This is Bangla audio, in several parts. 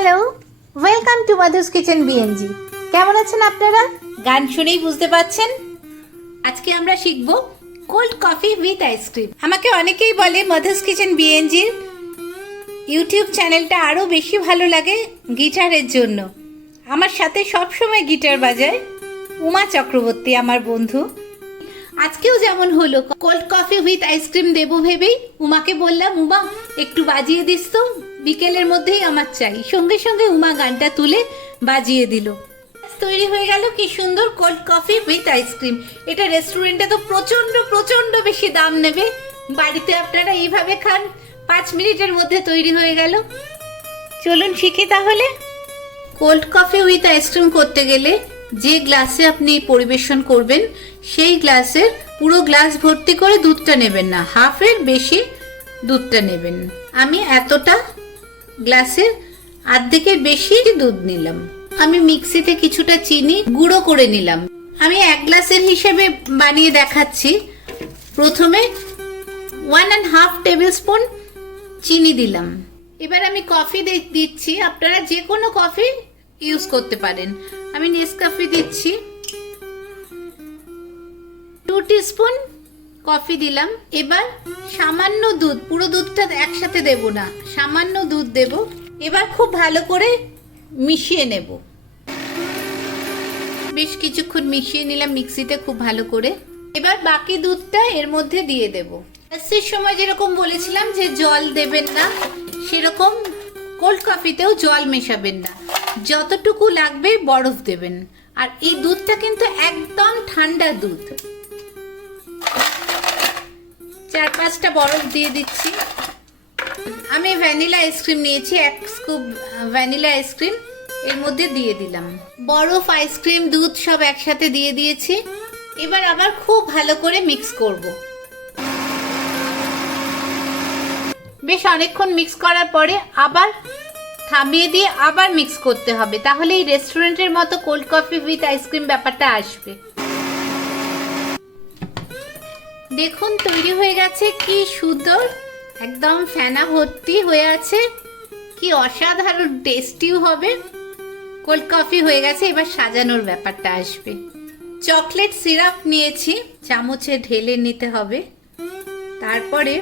Hello, welcome to Madhu's kitchen BNG. কেমন আছেন আপনারা? গান শুনেই বুঝতে পারছেন। আজকে আমরা শিখব কোল্ড কফি উইথ আইসক্রিম। আমাকে অনেকেই বলে মাধুস কিচেন বিএনজির ইউটিউব চ্যানেলটা আরও বেশি ভালো লাগে গিটারের জন্য। আমার সাথে সবসময় গিটার বাজায় উমা চক্রবর্তী, আমার বন্ধু। আজকেও যেমন হলো, কোল্ড কফি উইথ আইসক্রিম দেবো ভেবেই উমাকে বললাম, উমা একটু বাজিয়ে দিস তো, বিকেলের মধ্যেই আমার চাই। সঙ্গে সঙ্গে উমা গানটা তুলে বাজিয়ে দিল। তৈরি হয়ে গেল কি সুন্দর কোল্ড কফি উইথ আইসক্রিম। এটা রেস্টুরেন্টে তো প্রচন্ড প্রচন্ড বেশি দাম নেবে, বাড়িতে আপনারা এইভাবে খান, 5 মিনিটের মধ্যে তৈরি হয়ে গেল। চলুন শিখি তাহলে। কোল্ড কফি উইথ আইসক্রিম করতে গেলে যে গ্লাসে আপনি পরিবেশন করবেন সেই গ্লাসের পুরো গ্লাস ভর্তি করে দুধটা নেবেন না, হাফের বেশি দুধটা নেবেন। আমি এতটা গ্লাসের অর্ধেকের বেশি দুধ নিলাম। আমি মিক্সিতে কিছুটা চিনি গুঁড়ো করে নিলাম। আমি 1 গ্লাসের হিসেবে বানিয়ে দেখাচ্ছি। প্রথমে 1.5 টেবিল স্পুন চিনি দিলাম। এবার আমি কফি দিচ্ছি, আপনারা যে কোনো কফি ইউজ করতে পারেন। আমি নেসক্যাফে দিচ্ছি। 2 টিস্পুন কফি দিলাম। এবার সামান্য দুধ, পুরো দুধটা একসাথে দেব না, সামান্য দুধ দেব। এবার খুব ভালো করে মিশিয়ে নেব। বেশ কিছুক্ষণ মিশিয়ে নিলাম মিক্সিতে খুব ভালো করে। এবার বাকি দুধটা এর মধ্যে দিয়ে দেব। এর সময় যেরকম বলেছিলাম যে জল দেবেন না, সেরকম কোল্ড কফিতেও জল মেশাবেন না, যতটুকু লাগবে বরফ দেবেন। আর এই দুধটা কিন্তু একদম ঠান্ডা দুধ। 4-5টা বরফ দিয়ে দিচ্ছি। আমি ভ্যানিলা আইসক্রিম নিয়েছি, 1 স্কুপ ভ্যানিলা আইসক্রিম এর মধ্যে দিয়ে দিলাম। বরফ, আইসক্রিম, দুধ সব একসাথে দিয়ে দিয়েছি। এবার আবার খুব ভালো করে মিক্স করব। বেশ অনেকক্ষণ মিক্স করার পরে আবার থামিয়ে দিয়ে আবার মিক্স করতে হবে, তাহলে এই রেস্টুরেন্টের মতো কোল্ড কফি উইথ আইসক্রিম ব্যাপারটা আসবে। দেখুন তৈরি হয়ে গেছে, কি সুন্দর, একদম ফেনা ভর্তি হয়ে আছে, কি অসাধারণ টেস্টিও হবে। কোল্ড কফি হয়ে গেছে, এবার সাজানোর ব্যাপারটা আসবে। চকলেট সিরাপ নিয়েছি, চামচে ঢেলে নিতে হবে। তারপরে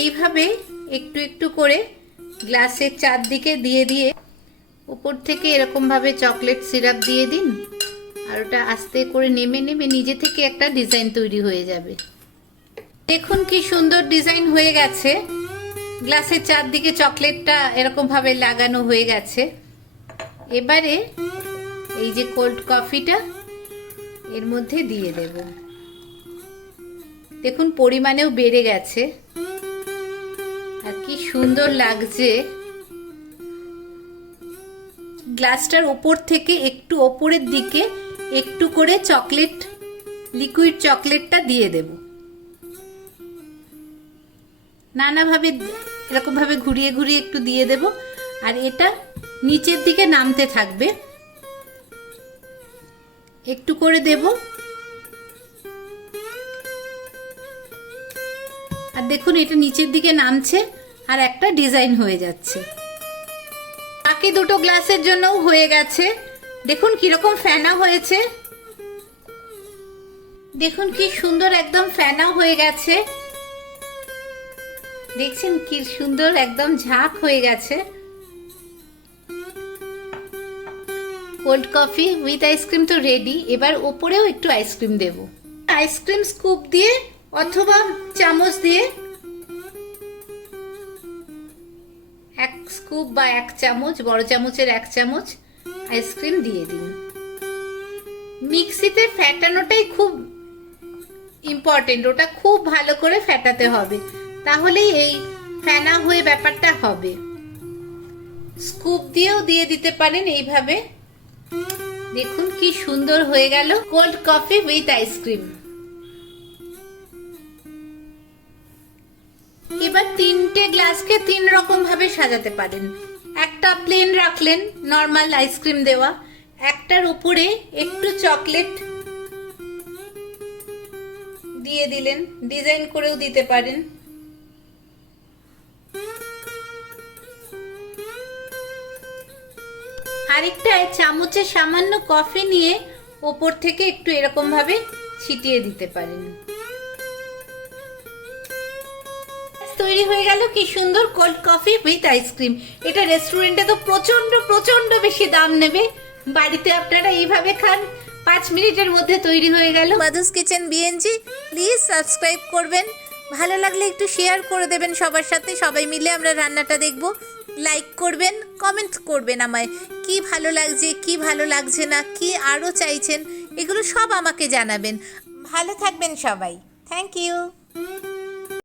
এইভাবে একটু একটু করে গ্লাসের চারদিকে দিয়ে দিয়ে উপর থেকে এরকম ভাবে চকলেট সিরাপ দিয়ে দিন। আর ওটা আস্তে করে নেমে নেমে নিজে থেকে একটা ডিজাইন তৈরি হয়ে যাবে। দেখুন কি সুন্দর ডিজাইন হয়ে গেছে। গ্লাসের চারদিকে চকলেটটা এরকম ভাবে লাগানো হয়ে গেছে। এবারে এই যে কোল্ড কফিটা এর মধ্যে দিয়ে দেব। দেখুন পরিমাণেও বেড়ে গেছে, আর কি সুন্দর লাগছে। গ্লাসটার উপর থেকে একটু ওপরের দিকে একটু করে চকলেট, লিকুইড চকলেটটা দিয়ে দেব। নানাভাবে এরকম ভাবে ঘুরিয়ে ঘুরিয়ে একটু দিয়ে দেব। আর এটা নিচের দিকে নামতে থাকবে, একটু করে দেব। আর দেখুন এটা নিচের দিকে নামছে আর একটা ডিজাইন হয়ে যাচ্ছে। বাকি দুটো গ্লাসের জন্যও হয়ে গেছে। দেখুন কিরকম ফেনা হয়েছে, দেখুন কি সুন্দর একদম ফেনা হয়ে গেছে। দেখছেন কি সুন্দর একদম ঝাঁক হয়ে গেছে। কোল্ড কফি উইথ আইসক্রিম তো রেডি। এবার ওপরেও একটু আইসক্রিম দেব। আইসক্রিম স্কুপ দিয়ে অথবা চামচ দিয়ে 1 স্কুপ বা 1 চামচ, বড় চামচের 1 চামচ আইসক্রিম দিয়ে দিন। মিক্সিতে ফেটানোটাই খুব ইম্পর্টেন্ট, ওটা খুব ভালো করে ফেটাতে হবে, তাহলেই এই ফেনা হয়ে ব্যাপারটা হবে। স্কুপ দিয়েও দিয়ে দিতে পারেন এইভাবে। দেখুন কি সুন্দর হয়ে গেল কোল্ড কফি উইথ আইসক্রিম। এবার 3টে গ্লাসকে 3 রকম ভাবে সাজাতে পারেন। একটা প্লেন রাখলেন, নর্মাল আইসক্রিম দেওয়া, একটার উপরে একটু চকলেট দিয়ে দিলেন, ডিজাইন করেও দিতে পারেন। আরেকটায় চামচে সামান্য কফি নিয়ে ওপর থেকে একটু এরকম ভাবে ছিটিয়ে দিতে পারেন। তৈরি হয়ে গেল কি সুন্দর কোল্ড কফি উইথ আইসক্রিম। এটা রেস্টুরেন্টে তো প্রচন্ড প্রচন্ড বেশি দাম নেবে, বাড়িতে আপনারা এইভাবে খান, 5 মিনিটের মধ্যে তৈরি হয়ে গেল। মাধুস কিচেন বিএনজি, প্লিজ সাবস্ক্রাইব করবেন, ভালো লাগলে একটু শেয়ার করে দেবেন সবার সাথে, সবাই মিলে আমরা রান্নাটা দেখব। লাইক করবেন, কমেন্ট করবেন আমায় কি ভালো লাগছে কি ভালো লাগছে না, কি আরও চাইছেন, এগুলো সব আমাকে জানাবেন। ভালো থাকবেন সবাই, থ্যাংক ইউ।